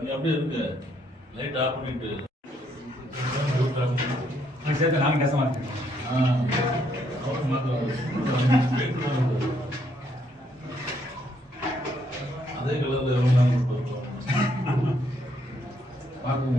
நீ அப்படியே இருக்கு லைட் ஆஃப் பண்ணிட்டு சேர்த்து நானும் பேச மாட்டேன். அதே கலர்ல எவ்வளோ பார்க்க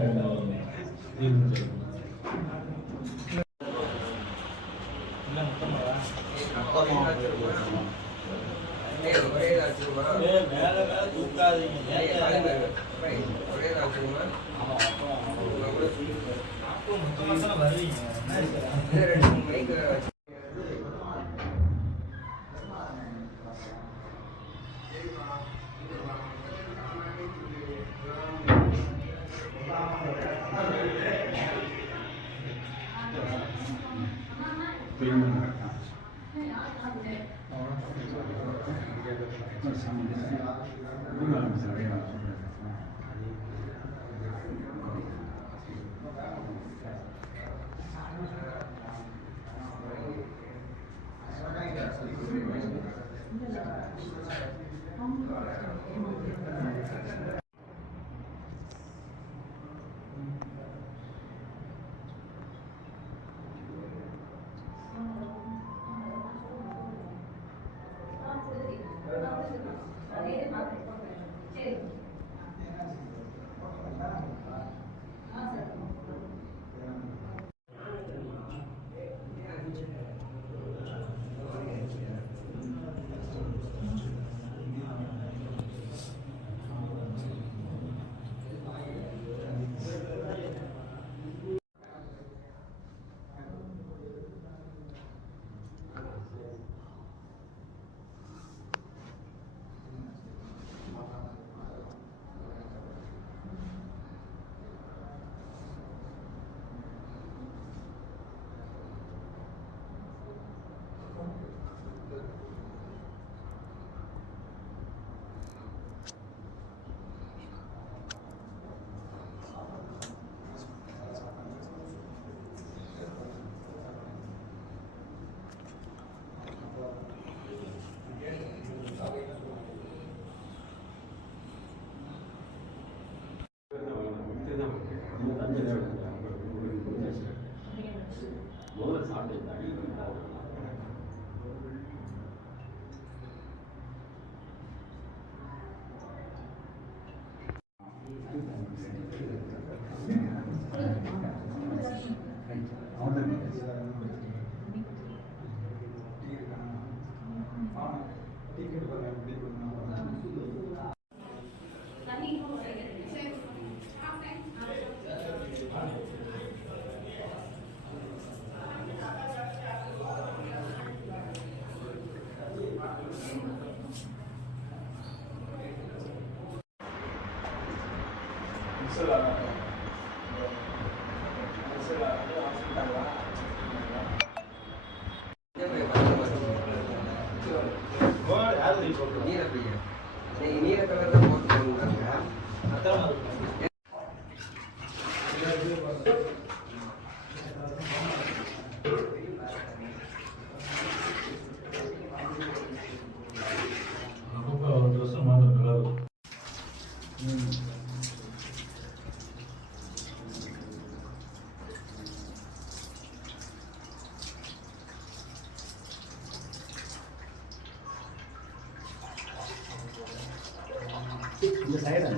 இந்த சைடு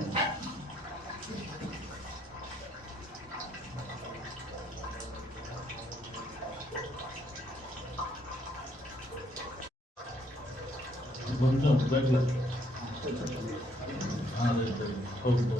கொஞ்சம் பேக்கில் சரி போகுது.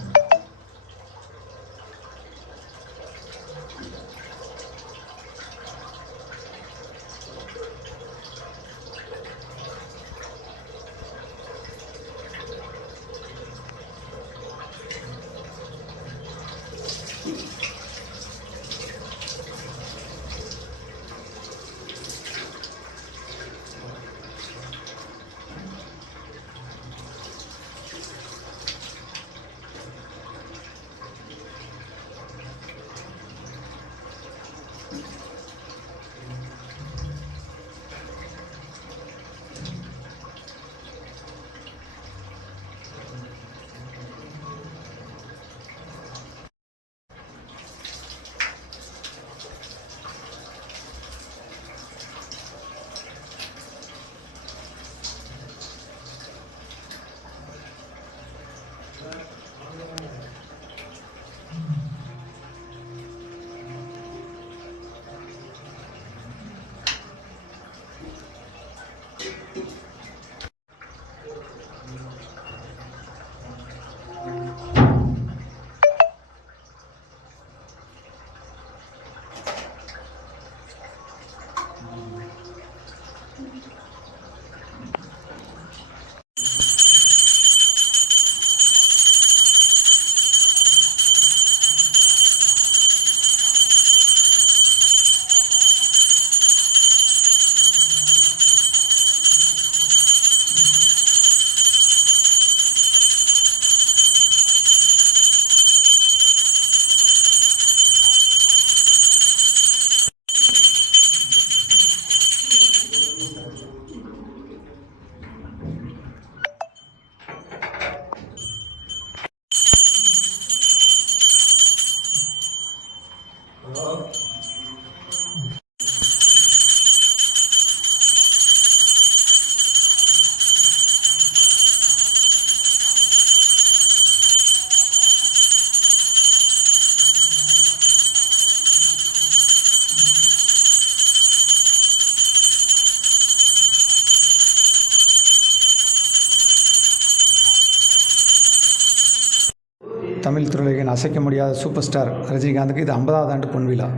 பார்த்தீங்கன்னா அசைக்க முடியாத சூப்பர் ஸ்டார் ரஜினிகாந்துக்கு இது 50வது ஆண்டு பொன்விழா.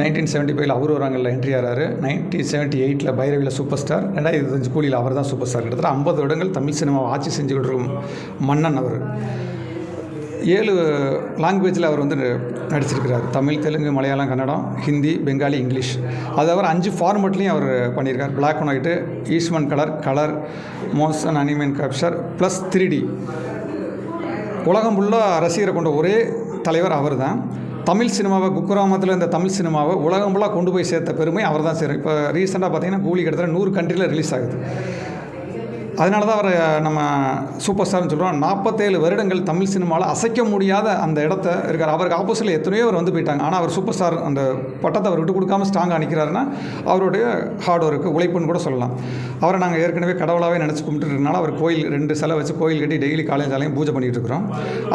1975 அவர் ஒரு ரங்கில் என்ட்ரி ஆகிறாரு. 1978 பைரவியில் சூப்பர் ஸ்டார். 2005 கூலியில் அவர் தான் சூப்பர் ஸ்டார். கிட்டத்தட்ட 50 வருடங்கள் தமிழ் சினிமாவை ஆட்சி செஞ்சுக்கிட்டு இருக்கும் மன்னன் அவர். 7 லாங்குவேஜில் அவர் வந்து நடிச்சிருக்கிறார். தமிழ், தெலுங்கு, மலையாளம், கன்னடம், ஹிந்தி, பெங்காலி, இங்கிலீஷ். அது அவர் 5 ஃபார்மெட்லேயும் அவர் பண்ணியிருக்கார். Black and white, Eastman colour, motion அனிமேன் கேப்சர் ப்ளஸ் 3D. உலகம் ஃபுல்லாக ரசிகரை கொண்ட ஒரே தலைவர் அவர் தான். தமிழ் சினிமாவை குக்கிராமத்தில் இந்த தமிழ் சினிமாவை உலகம் ஃபுல்லாக கொண்டு போய் சேர்த்த பெருமை அவர் தான் செய்கிறார். இப்போ ரீசெண்டாக பார்த்தீங்கன்னா கூலி கிட்டத்தட்ட 100 கண்ட்ரியில் ரிலீஸ் ஆகுது. அதனால தான் அவரை நம்ம சூப்பர் ஸ்டார்னு சொல்கிறோம். 47 வருடங்கள் தமிழ் சினிமாவில் அசைக்க முடியாத அந்த இடத்த இருக்கார். அவருக்கு ஆப்போசிட்டில் எத்தனையோ அவர் வந்து போயிட்டாங்க. ஆனால் அவர் சூப்பர் ஸ்டார் அந்த பட்டத்தை அவர் விட்டு கொடுக்காமல் ஸ்ட்ராங்காக நிற்கிறாருன்னா அவருடைய ஹார்ட் ஒர்க்கு, உழைப்புன்னு கூட சொல்லலாம். அவரை நாங்கள் ஏற்கனவே கடவுளாகவே நினச்சி கும்பிட்டுருக்கனால அவர் கோயில் 2 சிலை வச்சு கோயில் கட்டி டெய்லி காலையும் பூஜை பண்ணிகிட்டு இருக்கிறோம்.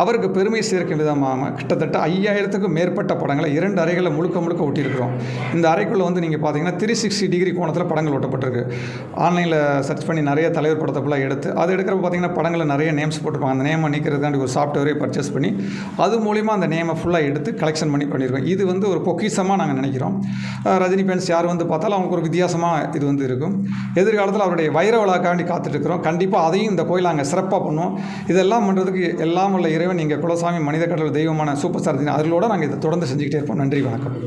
அவருக்கு பெருமை சேர்க்கும் விதமாக கிட்டத்தட்ட 5000க்கும் மேற்பட்ட படங்களை 2 அறைகளை முழுக்க ஒட்டியிருக்கிறோம். இந்த அறைக்குள்ளே வந்து நீங்கள் பார்த்தீங்கன்னா 360 டிகிரி கோணத்தில் படங்கள் ஒட்டப்பட்டிருக்கு. ஆன்லைனில் சர்ச் பண்ணி நிறைய தலைவர் படத்தை ஃபுல்லாக எடுத்து அது எடுக்கிறப்ப பார்த்தீங்கன்னா படங்களில் நிறைய நேம்ஸ் போட்டிருப்பாங்க. அந்த நேமை நீக்கிறதுக்காண்டி ஒரு சாஃப்ட்வேரே பர்ச்சேஸ் பண்ணி அது மூலிமா அந்த நேமை ஃபுல்லாக எடுத்து கலெக்ஷன் பண்ணியிருக்கோம். இது வந்து ஒரு பொக்கிஷமாக நாங்கள் நினைக்கிறோம். ரஜினி ஃபேன்ஸ் யார் வந்து பார்த்தாலும் அவங்களுக்கு ஒரு வித்தியாசமாக இது வந்து இருக்கும். எதிர்காலத்தில் அவருடைய வைர விழாக்காண்டி காத்துட்ருக்கிறோம். கண்டிப்பாக அதையும் இந்த கோயில் நாங்கள் சிறப்பாக பண்ணுவோம். இதெல்லாம் பண்ணுறதுக்கு எல்லாம் உள்ள இறைவன் நீங்கள் குலசாமி, மனித கடவுள், தெய்வமான சூப்பர் ஸ்டார் அவர்களோடு நாங்கள் இதை தொடர்ந்து செஞ்சுக்கிட்டே இருப்போம். நன்றி, வணக்கம்.